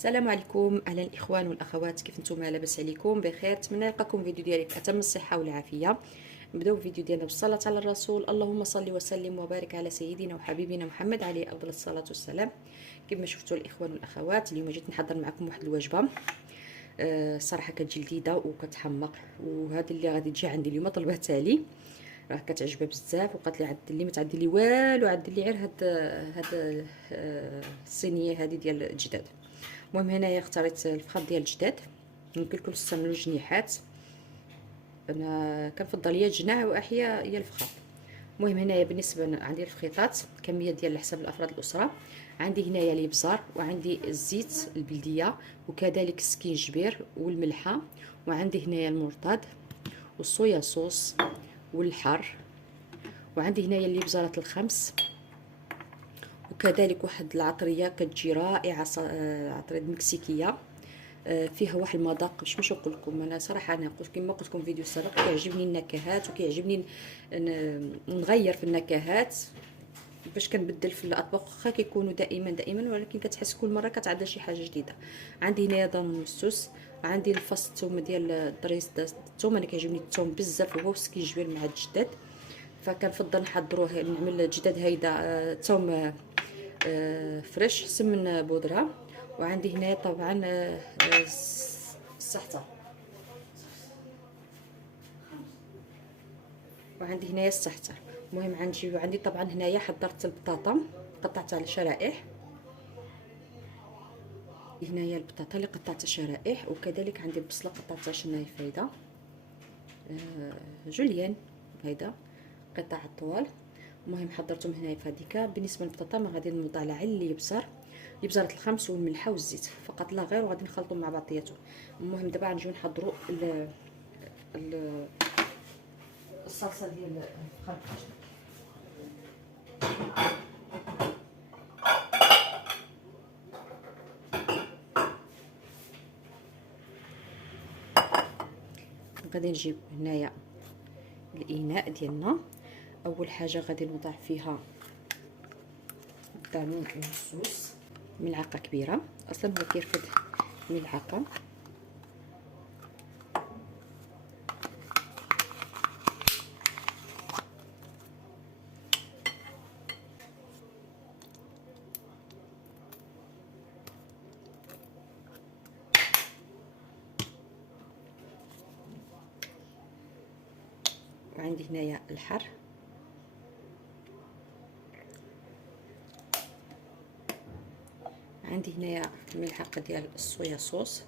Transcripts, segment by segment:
السلام عليكم، اهلا الاخوان والاخوات، كيف نتوما؟ لاباس عليكم؟ بخير؟ نتمنى نلقاكم فيديو ديالي في اتم الصحه والعافيه. نبداو الفيديو ديالنا بالصلاه على الرسول، اللهم صل وسلم وبارك على سيدنا وحبيبنا محمد عليه افضل الصلاه والسلام. كما شفتوا الاخوان والاخوات، اليوم جيت نحضر معكم واحد الوجبه الصراحه كتجي لذيذه وكتحمق، وهذه اللي غادي تجي عندي اليوم طلبتها لي، راه كتعجبها بزاف، وقالت لي عدل لي ما تعدي لي والو، عدل لي غير هاد الصينيه هذه ديال الجداد. المهم هنايا اختاريت الفخاد ديال الجداد، يمكن لكم تستعملوا الجنيحات، انا كنفضل يا الجناح واحيانا هي الفخاد. المهم هنايا بالنسبه عندي الفخيطات كميه ديال على حسب الافراد الاسره. عندي هنايا الابزار، وعندي الزيت البلديه، وكذلك السكينجبير والملحه، وعندي هنايا المرطاد والصويا صوص والحر، وعندي هنايا الابزارات الخمس، وكذلك واحد العطريه كتجي رائعه، عطريه مكسيكيه، فيها واحد المذاق باش نقول لكم. انا صراحه انا قلت كما قلت لكم فيديو سابق، كيعجبني النكهات وكيعجبني نغير في النكهات باش كنبدل في الاطباق، واخا كيكونوا دائما ولكن كتحس كل مره كتعدى شي حاجه جديده. عندي هنايا ضم مسوس، عندي الفص الثوم ديال الدريس الثوم، انا كيعجبني الثوم بزاف، وهو كيجبر مع الجداد، فكنفضل نحضروه نعمل الجداد هيدا ثوم فريش سمن بودره. وعندي هنا طبعا السحطه، وعندي هنايا السحتر. المهم عندي طبعا هنايا حضرت البطاطا قطعتها على شرائح، هنايا البطاطا اللي قطعتها شرائح، وكذلك عندي البصله قطعتها شنايف هيدا جوليان هيدا قطع طوال. المهم حضرتهم هنايا في هذيك. بالنسبه للبطاطا ما غادي نوضع على الابزارات الخمس والملحه والزيت فقط لا غير، وغادي نخلطهم مع بعضياتهم. المهم دابا غنجيو نحضروا الصلصه ديال الفخاد. غادي نجيب هنايا الاناء ديالنا، اول حاجه غادي نوضع فيها الطعمون والصوص، ملعقه كبيره، اصلا هو كيرفد ملعقه. وعندي هنايا الحر، عندي هنايا ملعقه ديال الصويا صوص،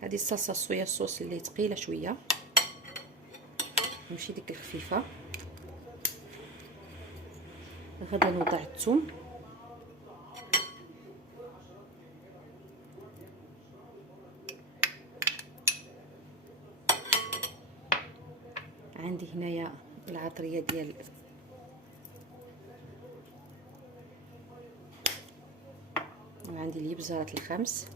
هذه الصلصه الصويا صوص اللي ثقيله شويه ماشي ديك الخفيفه. غادي نوضع الثوم، عندي هنايا العطريه ديال وعندي الابزارات الخمس،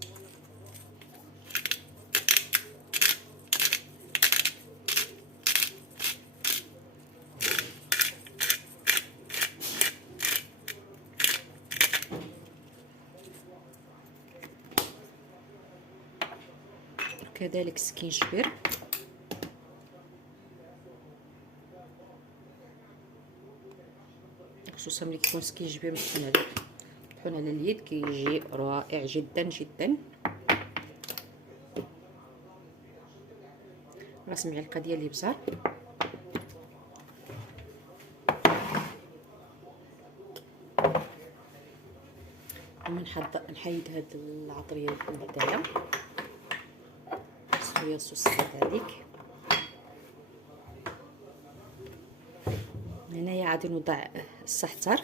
وكذلك السكينجبير، خصوصا ملي كيكون سكينجبير مطحون على اليد كيجي رائع جدا جدا. راس معلقه ديال الابزار، نحيد هاد العطريه البدايه صويا صوص كذلك. هنايا غادي نوضع السحتر،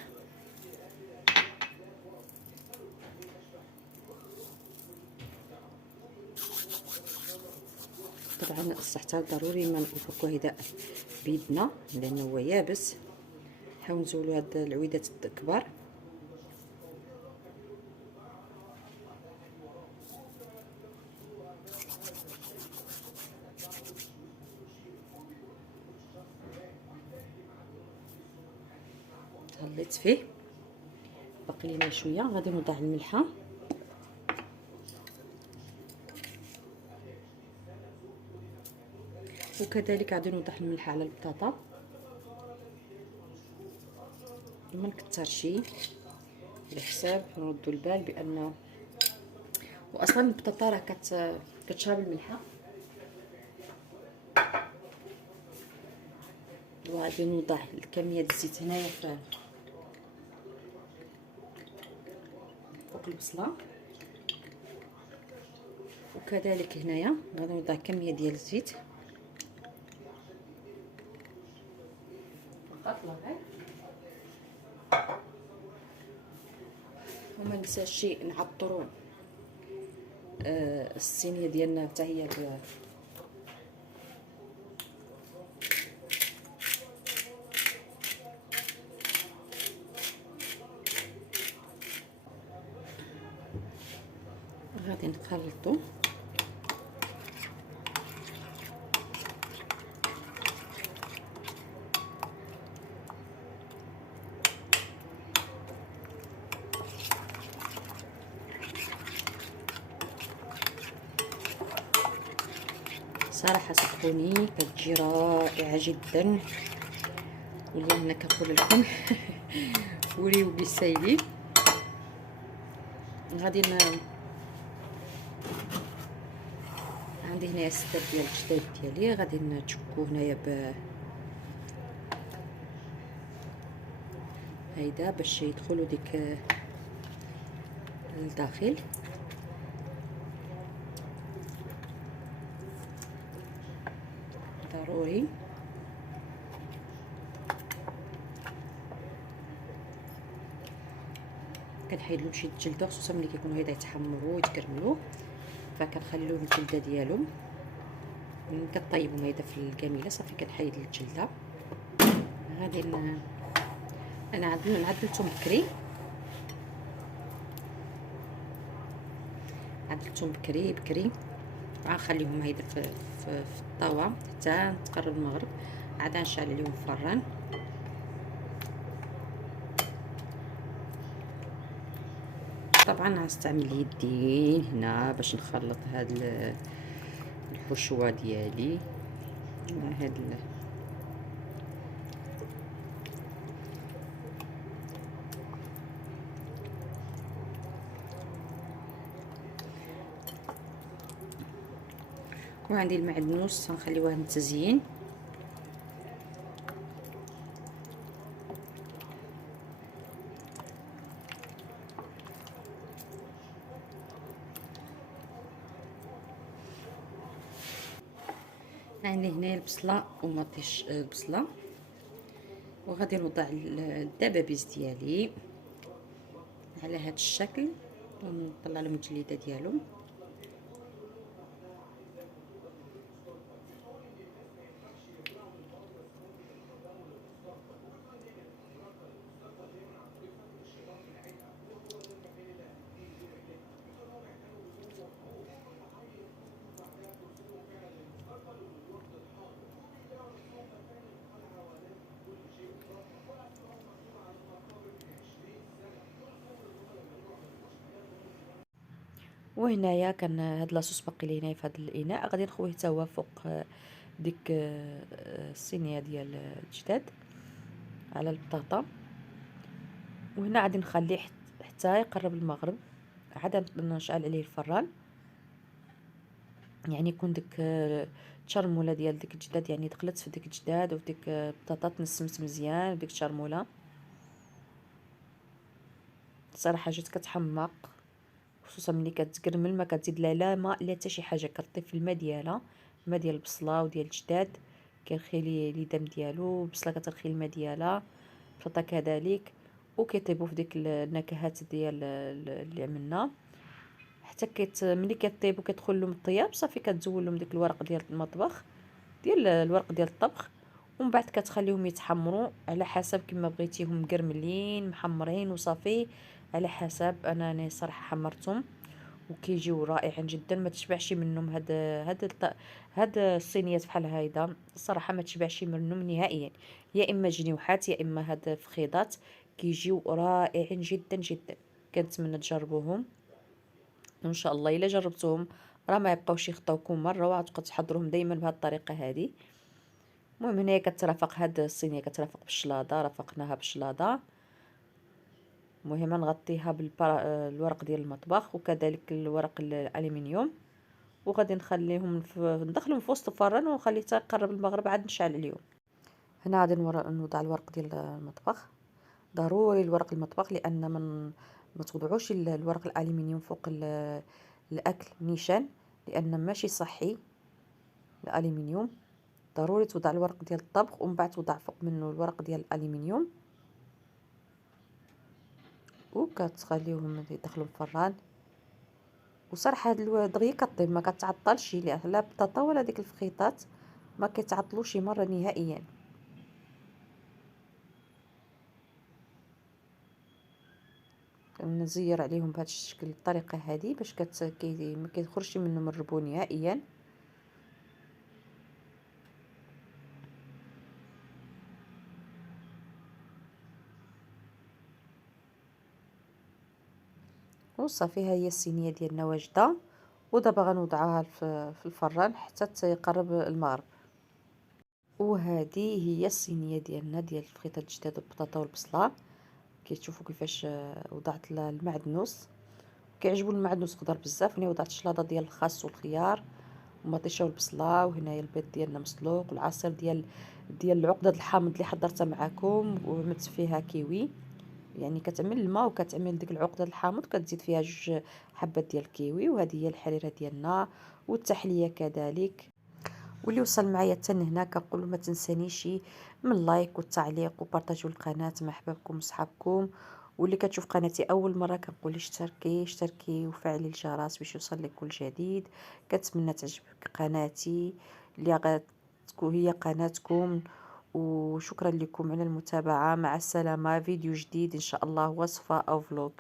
طبعا السحتر ضروري ما نفكو هيدا بيدنا لانه هو يابس، نحاول نزولوا هاد العويدات الكبار. خليت فيه، باقي لينا شويه. غادي نوضع الملحه وكذلك غادي نوضع الملحه على البطاطا، ما نكثرش على حساب نردوا البال بانه واصلا البطاطا راه كتشرب الملحه. وغادي نوضع الكميه ديال الزيت هنايا فوق البصله، وكذلك هنايا غادي نوضع كميه ديال الزيت فقط لا غير. وما ننساش نعطروا الصينيه ديالنا حتى هي غادي نخلطوا. صراحه صدقوني كتجي رائعه جدا، واللي انا كنقول لكم وريو بالسايلين. غادي عندي هنايا 6 ديال الجداد ديالي، غادي نتشكو هنايا هيدا باش يدخلوا ديك للداخل. ضروري كنحيد لهم شي الجلده، خصوصا ملي كيكونوا هيدا يتحمروا ويتكرملوا، فكنخليو الجلده ديالهم. كطيبهم هيدا في الكميله صافي كنحيد الجلده. غادي انا عدلتهم بكري، بكري غنخليهم هيدا في الطاوه حتى تقرب المغرب، عاد نشعل عليهم الفران. طبعا غنستعمل اليدين هنا باش نخلط هاد الحشوه ديالي مع هاد وعندي المعدنوس غنخليوه للتزيين. عندي هنا البصله ومطيش البصله، وغادي نوضع الدبابيس ديالي على هذا الشكل ونطلع لهم الجليده ديالهم. وهنايا كان هاد لاصوص باقي لي هنايا في هاد الاناء، غادي نخويه حتى هو فوق ديك الصينيه ديال الجداد على البطاطا. وهنا غادي نخليه حتى يقرب المغرب، عاد نشعل عليه الفران، يعني يكون ديك التشرموله ديال ديك الجداد يعني دخلت في ديك الجداد وفي ديك البطاطا تنسمت مزيان بديك التشرموله. صراحه جات كتحمق، خصوصا ملي كتكرمل ما كتزيد لا ماء لا حتى شي حاجه، كطيب في الماء ديالها، الماء ديال البصله وديال الجداد كيرخي لي دم ديالو، البصله كترخي الماء ديالها، البطاطا كذلك، وكيطيبوا في ديك النكهات ديال اللي عملنا حتى ملي كيطيبوا كيدخل لهم الطياب صافي كتزول لهم ديك الورق ديال المطبخ ديال الورق ديال الطبخ، ومن بعد كتخليهم يتحمروا على حسب كما بغيتيهم، مقرملين محمرين وصافي على حسب. انا صراحه حمرتهم وكيجيو رائعين جدا، ما تشبعش منهم. هاد الصينيات بحال هيدا الصراحه ما تشبعش منهم نهائيا، يا اما جنيوحات يا اما هاد فخيضات كيجيو رائعين جدا جدا. كنتمنى تجربوهم، وان شاء الله الا جربتوهم راه ما يبقاوش يخطاوكم مره، وغتبقاو تحضروهم دائما بهذه الطريقه هذه. المهم هنايا كترافق هاد الصينيه كترافق بالشلاضه، رافقناها بالشلاضه. المهم نغطيها بالورق ديال المطبخ وكذلك الورق الالومنيوم، وغادي نخليهم ندخلهم في وسط الفران ونخليه حتى يقرب المغرب عاد نشعل عليهم. هنا غادي نوضع الورق ديال المطبخ. ضروري الورق المطبخ، لان ما توضعوش الورق الالومنيوم فوق الاكل نيشان، لان ماشي صحي الالومنيوم. ضروري توضع الورق ديال الطبخ ومن بعد توضع فوق منه الورق ديال الالومنيوم، وكتخليهم يدخلوا الفران. وصراحه هاد دغيا كطيب ما كتعطلش، لا البطاطا ولا ديك الفخيطات ما كيتعطلوش مره نهائيا. نزير عليهم بهذا الشكل الطريقه هذه باش ما كيخرجش منهم الربو نهائيا. وصافي ها هي الصينيه ديالنا واجده، ودابا غنوضعها في الفران حتى تيقرب المغرب. وهذه هي الصينيه ديالنا ديال الفخيطه الجداد والبطاطا والبصله. كتشوفوا كيفاش وضعت المعدنوس. كيعجبوا المعدنوس خضر بزاف. هنا وضعت الشلاضه ديال الخس والخيار والمطيشه والبصله، وهنايا البيض ديالنا مسلوق، والعصير ديال العقده الحامض اللي حضرتها معكم وعملت فيها كيوي. يعني كتعمل الماء وكتعمل ديك العقده الحامض وكتزيد فيها 2 حبات ديال الكيوي. وهذه هي الحريره ديالنا والتحليه كذلك. واللي وصل معايا حتى هنا كنقول ما تنسانيش من لايك والتعليق وبارطاجوا القناه مع احبابكم وصحابكم. واللي كتشوف قناتي اول مره كنقول اشتركي وفعلي الجرس باش يوصل لك كل جديد. كنتمنى تعجبك قناتي اللي غتكون هي قناتكم. وشكرا لكم على المتابعه. مع السلامه، فيديو جديد ان شاء الله، وصفه او فلوق.